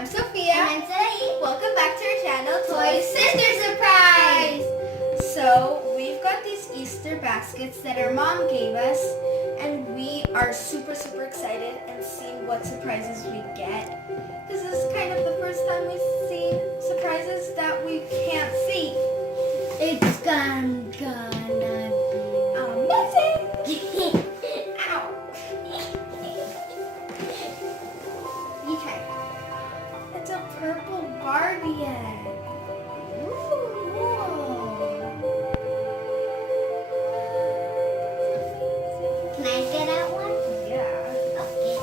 I'm Sophia. And I'm Saeed. Welcome back to our channel, Toy Sister Surprise! So, we've got these Easter baskets that our mom gave us, and we are super excited and seeing what surprises we get. This is kind of the first time we've seen surprises that we can't see. It's gonna be Amazing! Ow! You try. It's a purple Barbie egg. Can I get out one? Yeah. Okay.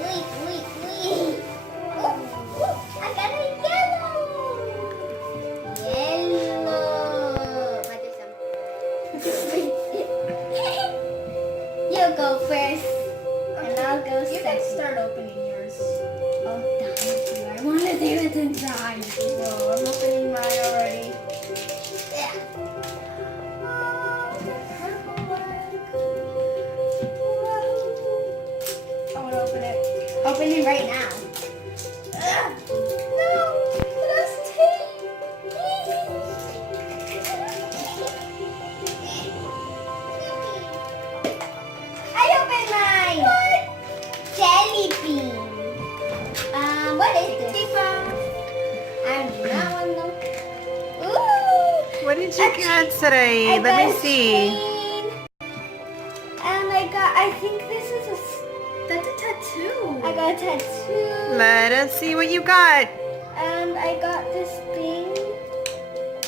Wait. Oh, I got a yellow. But there's some. You go first. And I'll go You can second. start opening yours. Oh, thank you. I want to see what's inside. Whoa, I'm opening mine already. Yeah. Oh, the purple egg. Whoa. I want to open it. Open it right now. Ugh. No, it has tape. I opened mine. What? Jelly bean. What is this? Tape off. I do not want to know. Ooh. What did you get today? I Let me got a see. chain. And I think this is That's a tattoo. I got a tattoo. Let us see what you got. And I got this thing.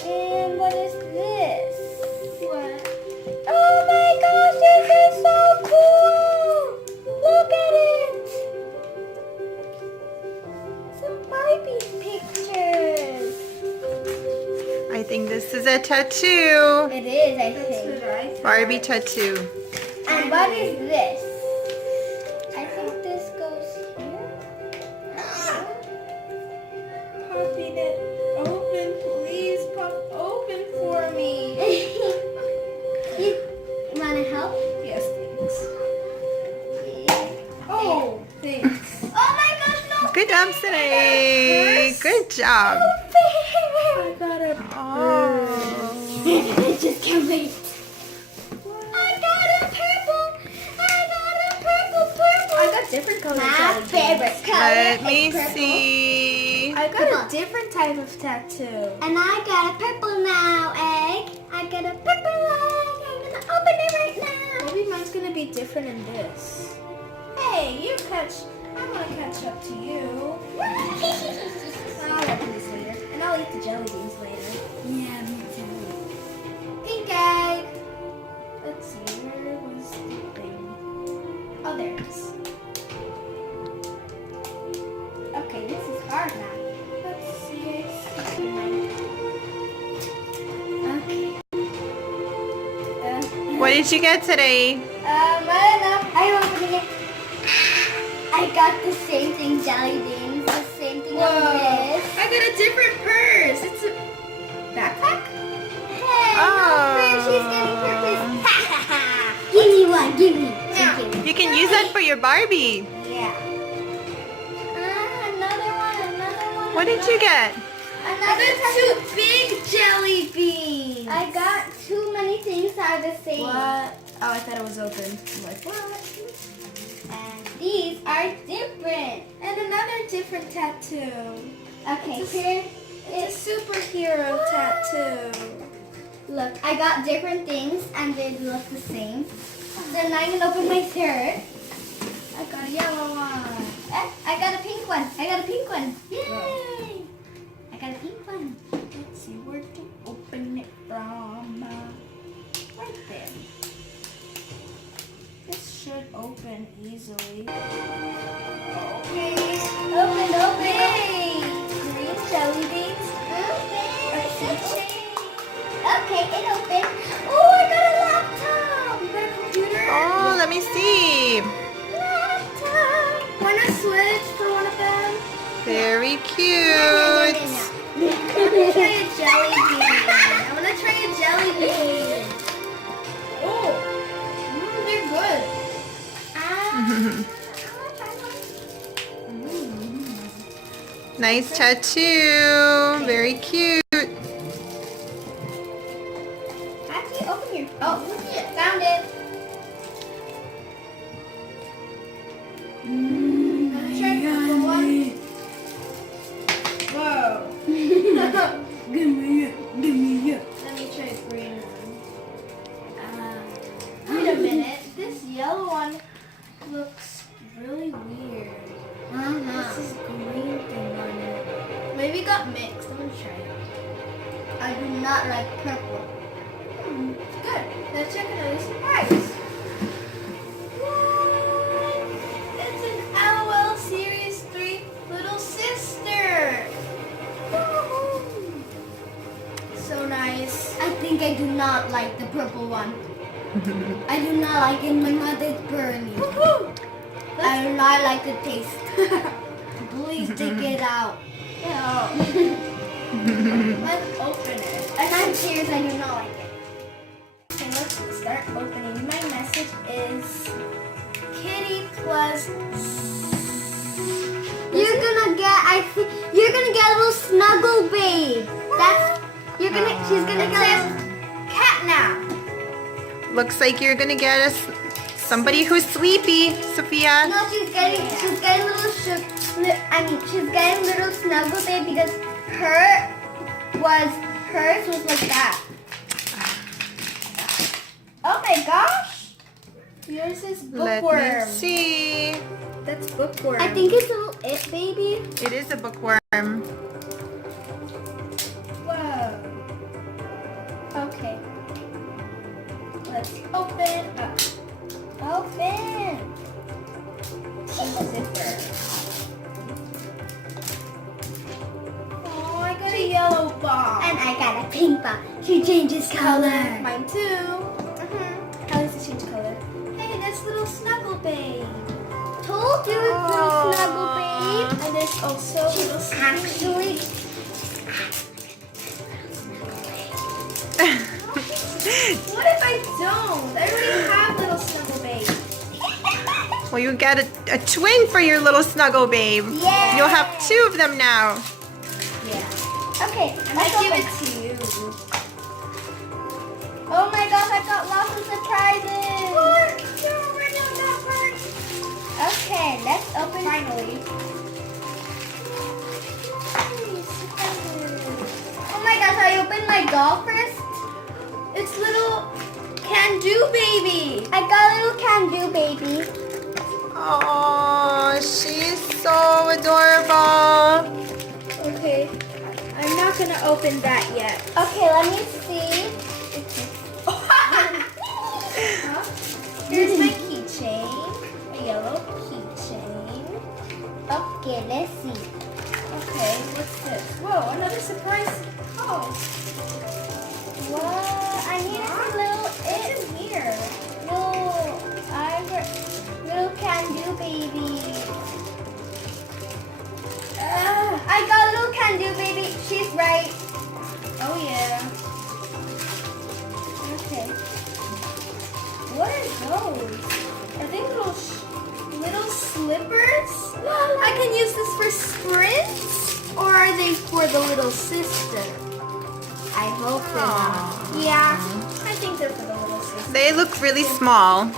And what is this? What? Oh my gosh, this is so cool! Look at it! Some Barbie pictures. I think this is a tattoo. It is, I That's think. what I thought. Barbie tattoo. And what is this? I think this goes here. Popping it open, please. Pop open for me. You wanna help? Yes, thanks. Oh, thanks. Oh my gosh, no! Good job, today. Good job. I got a Oh. I just can't wait. I got a purple. I got different colors. My favorite color Let me is purple. see. I Come got on. a different type of tattoo. And I got a purple now, egg. I got a purple egg. I'm gonna open it right now. Maybe mine's gonna be different in this. Hey, you catch. I want to catch up to you. I'll open this later, and I'll eat the jelly beans later. Yeah, me too. Pink egg. Let's see, where was the thing? Oh, there it is. Okay, this is hard now. Let's see. Okay. What did you get today? I don't know. I'm opening it. I got the same thing, jelly beans. The same thing on this. I got a different purse. It's a backpack? Hey, Oh. no, she's getting purpose. Ha ha ha. Give me one. Give me. Now. Give me. You can use that for your Barbie. Yeah. Another one. What did you get? Another Two big jelly beans. I got too many things that are the same. What? Oh, I thought it was open. I'm like, what? And these are different. And another different tattoo. Okay, It's here It's a superhero tattoo. look. I got different things and they look the same. So now I'm gonna open my third. I got a yellow one. I got a pink one. Yay! I got a pink one. Let's see where to open it from. Right there. This should open easily. Okay. Open. Yay! Green jelly beans. A keychain. Okay, it opened. Oh, I got a laptop. You got a computer? Oh, let me see. Laptop. Want a switch for one of them? Very No. cute. I want to try a jelly bean. I want to try a jelly bean. Oh, they're good. Ah. Nice tattoo. Very cute. Happy, open your. Oh, found it. Let's try purple one. Whoa. Give me it. Let me try green one. Wait a minute. This yellow one looks really weird. This is green thing on it. Maybe it got mixed. Let me try it. I do not like purple. Good. Let's check another surprise. What? It's an LOL Series 3 little sister. Woohoo. So nice. I think I do not like the purple one. I do not like it. My mouth is burning. Woohoo. I do not like the taste. Please take it out. Let's open it. And I'm serious, I do not like it. Okay, let's start opening. My message is Kitty plus. You're gonna get a little snuggle babe. She's gonna get a Cat now. Looks like you're gonna get us somebody who's sleepy, Sophia. No, she's getting little snuggle babe because hers was like that. Oh my gosh. Yours is Let bookworm. me see. That's bookworm. I think it's a little it baby. It is a bookworm. Whoa. Okay. Let's open up. Open. Zipper. Oh, I got a yellow ball. And I got a pink ball. She changes color. Mine too. How does it change color? Hey, that's little snuggle babe. Told you it's little snuggle babe. And there's also little Actually, What if I don't? I already have little snuggle babe. Well, you get a twin for your little snuggle babe. Yeah. You'll have two of them now. Yeah. okay. I might give it to you. Oh my gosh, I got lots of surprises. Okay, let's open. Finally. Oh my gosh, I opened my doll first. It's little can-do baby. I got a little can-do baby. Oh, she's so adorable. Okay. I'm not gonna open that yet. Okay, let me see. Huh? Here's my keychain. A yellow keychain. Okay, let's see. Okay, what's this? Whoa, another surprise. Oh, What? I need a little what's in here? little can-do baby. I got a little can-do baby. She's right. Oh yeah. Okay. What are those? Are they little slippers? I can use this for sprints, or are they for the little sister? I hope they're not. Yeah, I think they're for the little sister. They look really small. Yeah.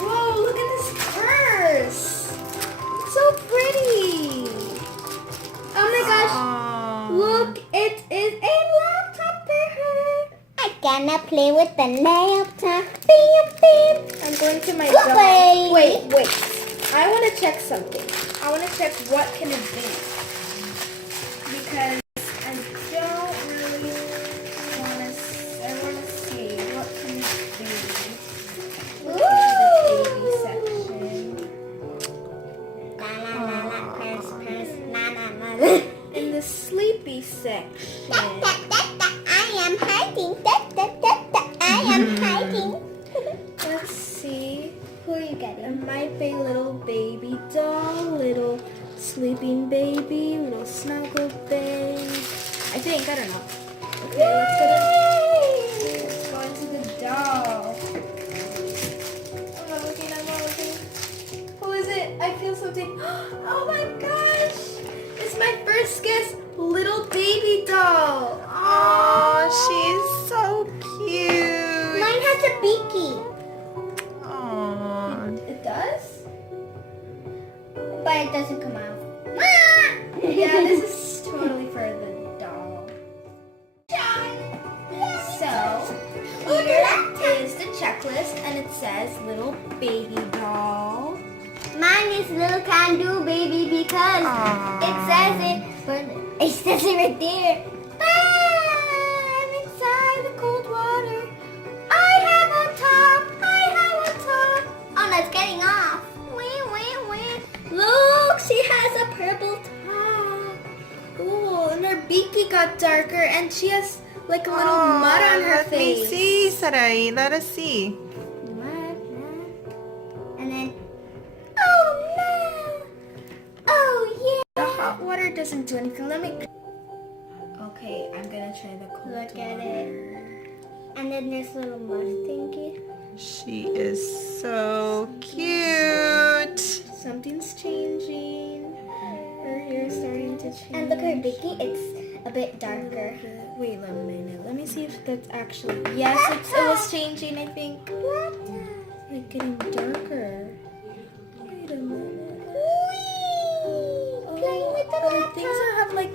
Whoa, look at this purse. It's so pretty. Oh my gosh. Oh. Look, it is a laptop for her. I'm gonna play with the laptop. Beep, beep. I'm going to my Good dog. way. Wait. I want to check something. I want to check what can it be. Because I don't really want to. I want to see what can it be. Look at the baby section. In the sleepy section. I am hiding. I am hiding. Let's see. Who are you getting? It might be little baby doll, little sleeping baby, little snuggle babe. I think, I don't know. Okay, let's go into the doll. I'm not looking. Who is it? I feel something. Oh my gosh! It's my first guess, little baby doll. Oh, she's so cute. Mine has a beaky, Oh. It does? but it doesn't come out. Yeah, this is totally for the doll. So, here is the checklist, and it says little baby doll. Mine is little can do baby because it says it. It says it right there. I'm inside the cold water. I have a top. I have a top. Oh, no, it's getting off. Look, she has a purple top. Cool, and her beaky got darker, and she has like a little mud on her let face. me see, Sarai. Let us see. And then, oh no! Oh The hot water doesn't do anything. Let me. Okay, I'm gonna try the cold Look at water. yeah! And then this little mud thingy. She is so cute. Something's changing. Her hair is starting to change. And look at her beaky, it's a bit darker. Wait a minute. Let me see if that's actually. Yes, it was changing. I think. Like getting darker. Wait a minute. Playing with the Oh, things have like.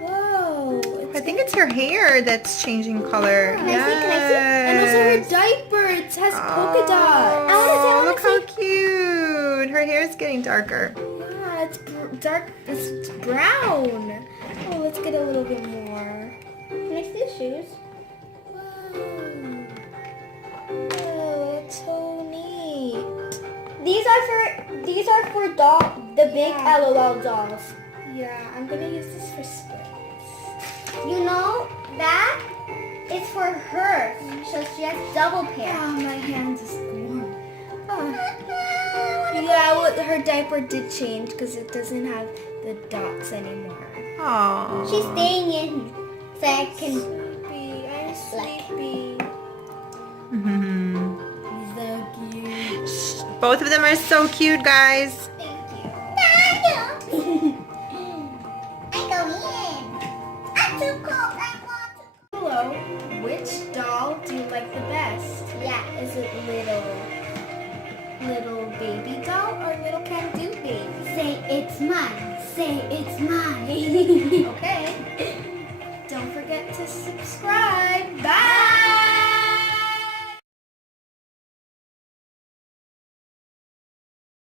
Whoa. I think it's her hair that's changing color. Can I see? Can I see? And also her diaper. It has polka dots. Oh, look how cute. Her hair is getting darker. Yeah, it's dark. It's brown. Oh, let's get a little bit more. Can I see the shoes? Wow. Oh, that's so neat. These are for the big Yeah. LOL dolls. Yeah, I'm gonna use this for sprints. You know that is for her, so she has double pair. Oh, my hands is warm. Oh. Yeah, well, her diaper did change because it doesn't have the dots anymore. Oh. She's staying in so I can. Sleepy, I'm sleepy. Mhm. He's so cute. Both of them are so cute, guys. Thank you. Thank you. I go in. I'm too cold. I want to. Hello, which doll do you like the best? Yeah. Is it little baby doll or little can do baby? Say it's mine. Say it's mine. Okay.